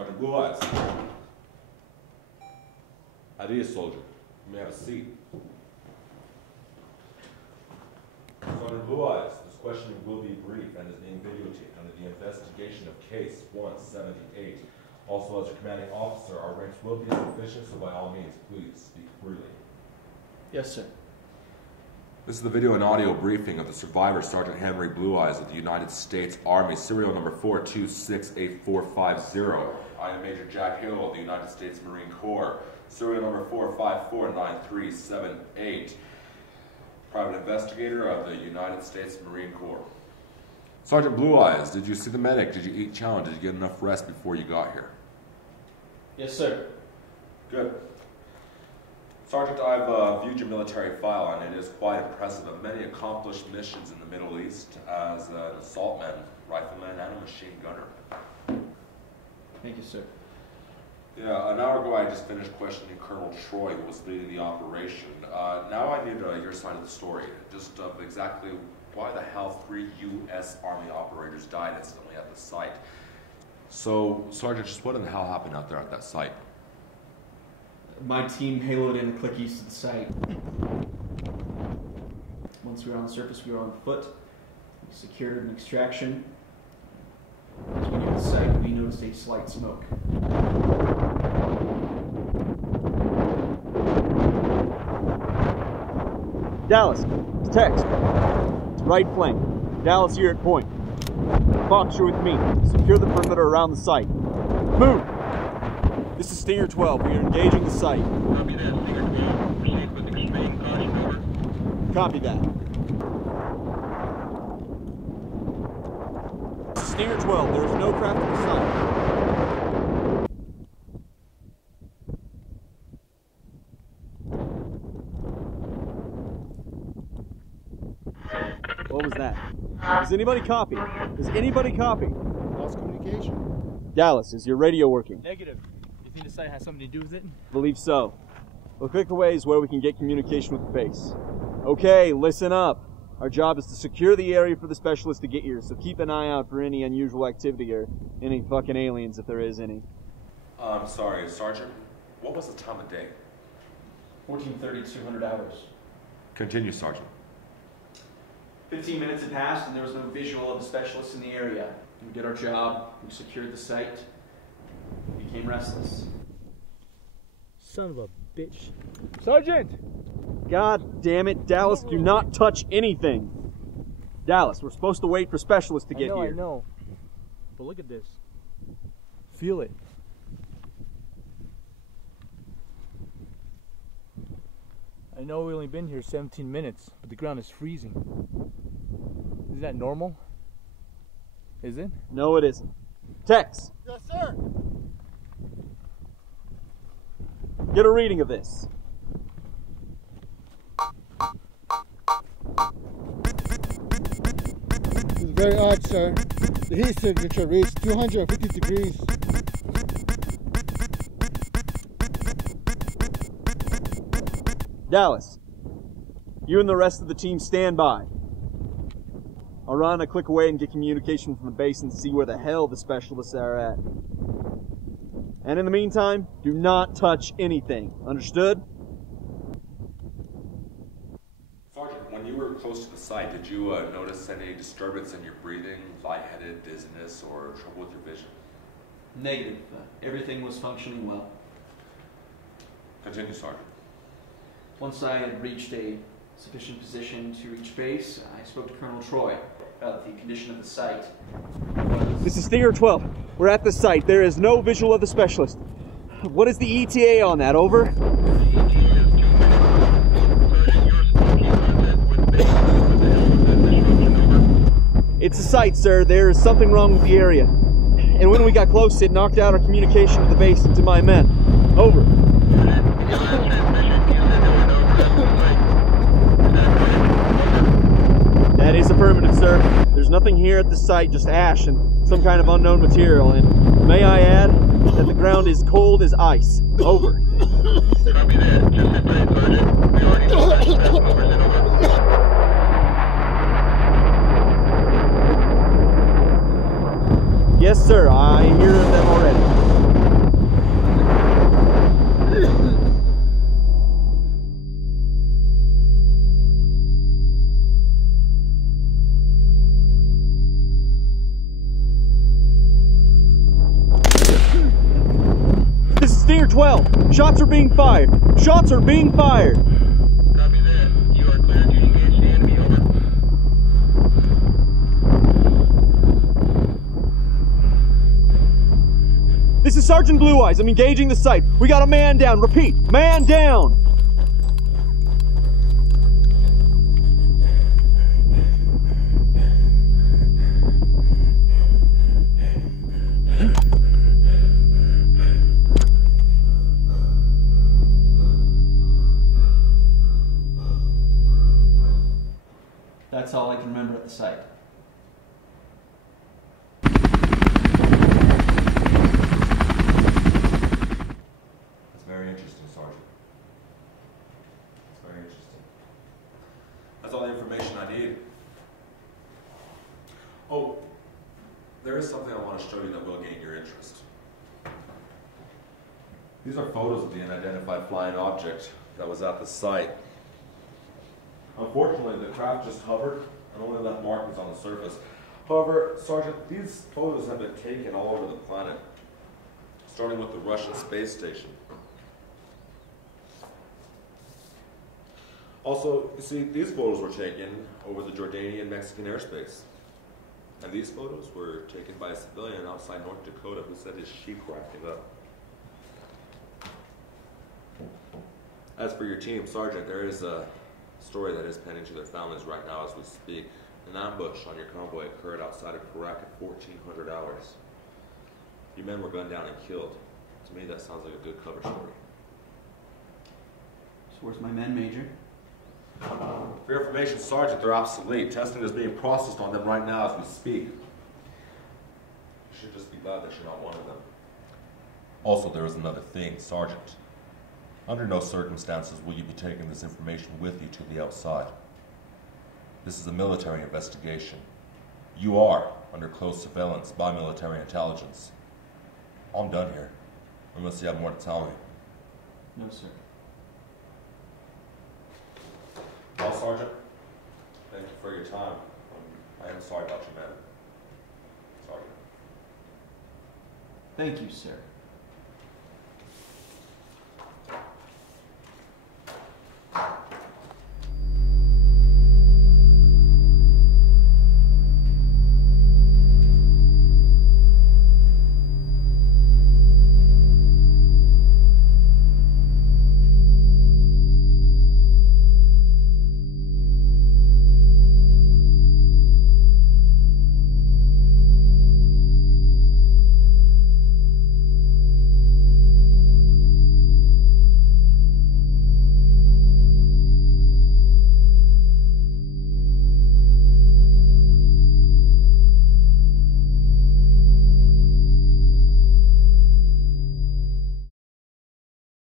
Sergeant Blue Eyes. How do you, soldier? You may have a seat. Sergeant Blue Eyes, this questioning will be brief and is being videotaped under the investigation of case 178. Also, as your commanding officer, our ranks will be sufficient, so by all means, please speak freely. Yes, sir. This is the video and audio briefing of the survivor, Sergeant Henry Blue Eyes of the United States Army, serial number 4268450. I am Major Jack Hill of the United States Marine Corps, serial number 4549378. Private investigator of the United States Marine Corps. Sergeant Blue Eyes, did you see the medic? Did you eat challenge? Did you get enough rest before you got here? Yes, sir. Good. Sergeant, I've viewed your military file, and it is quite impressive of many accomplished missions in the Middle East as an assaultman, rifleman, and a machine gunner. Thank you, sir. Yeah, an hour ago I just finished questioning Colonel Troy, who was leading the operation. Now I need your side of the story, just of exactly why the hell 3 U.S. Army operators died instantly at the site. So, Sergeant, just what in the hell happened out there at that site? My team haloed in a click east of the site. Once we were on the surface, we were on foot. We secured an extraction. As we neared the site, we noticed a slight smoke. Dallas, it's text. It's right flank. Dallas, you're at point. Fox, you're with me. Secure the perimeter around the site. Move! This is Stinger 12. We are engaging the site. Copy that. Stinger 12. Proceed with extreme caution. Over. Copy that. This is Stinger 12. There is no craft in the site. What was that? Does anybody copy? Does anybody copy? Lost communication. Dallas, is your radio working? Negative. You think the site has something to do with it? Believe so. A click away is where we can get communication with the base. Okay, listen up. Our job is to secure the area for the specialist to get here, so keep an eye out for any unusual activity or any fucking aliens if there is any. I'm sorry, Sergeant. What was the time of day? 14:30, 200 hours. Continue, Sergeant. 15 minutes had passed and there was no visual of the specialist in the area. We did our job, we secured the site, we became restless. Son of a bitch. Sergeant! God damn it, Dallas, do not touch anything! Dallas, we're supposed to wait for specialists to get here. I know. But look at this. Feel it. I know we've only been here 17 minutes, but the ground is freezing. Is that normal? Is it? No, it isn't. Tex! Yes, sir! Get a reading of this. This is very odd, sir. The heat signature reads 250 degrees. Dallas, you and the rest of the team stand by. I'll run a click away and get communication from the base and see where the hell the specialists are at. And in the meantime, do not touch anything. Understood? Sergeant, when you were close to the site, did you notice any disturbance in your breathing, lightheaded, dizziness, or trouble with your vision? Negative. Everything was functioning well. Continue, Sergeant. Once I had reached a sufficient position to reach base, I spoke to Colonel Troy about the condition of the site. This is Stinger 12. We're at the site. There is no visual of the specialist. What is the ETA on that? Over? It's a site, sir. There is something wrong with the area. And when we got close, it knocked out our communication to the base and to my men. Over. That is affirmative, sir. There's nothing here at the site, just ash and some kind of unknown material. And may I add that the ground is cold as ice. Over. Copy that. Just advise, Sergeant. We already know that. Over. Yes, sir. I hear them already. 12. Shots are being fired. Shots are being fired. Copy that. You are clear to engage the enemy, over. This is Sergeant Blue Eyes. I'm engaging the site. We got a man down. Repeat, man down. That's all I can remember at the site. That's very interesting, Sergeant. That's very interesting. That's all the information I need. Oh, there is something I want to show you that will gain your interest. These are photos of the unidentified flying object that was at the site. Unfortunately, the craft just hovered and only left markings on the surface. However, Sergeant, these photos have been taken all over the planet, starting with the Russian space station. Also, you see, these photos were taken over the Jordanian-Mexican airspace. And these photos were taken by a civilian outside North Dakota who said his sheep were acting up. As for your team, Sergeant, there is a story that is pending to their families right now as we speak. An ambush on your convoy occurred outside of Iraq at 1400 hours. Your men were gunned down and killed. To me, that sounds like a good cover story. So where's my men, Major? For your information, Sergeant, they're obsolete. Testing is being processed on them right now as we speak. You should just be glad that you're not one of them. Also, there is another thing, Sergeant. Under no circumstances will you be taking this information with you to the outside. This is a military investigation. You are under close surveillance by military intelligence. I'm done here, unless you have more to tell me. No, sir. Well, Sergeant, thank you for your time. I am sorry about your men. Sergeant. Thank you, sir.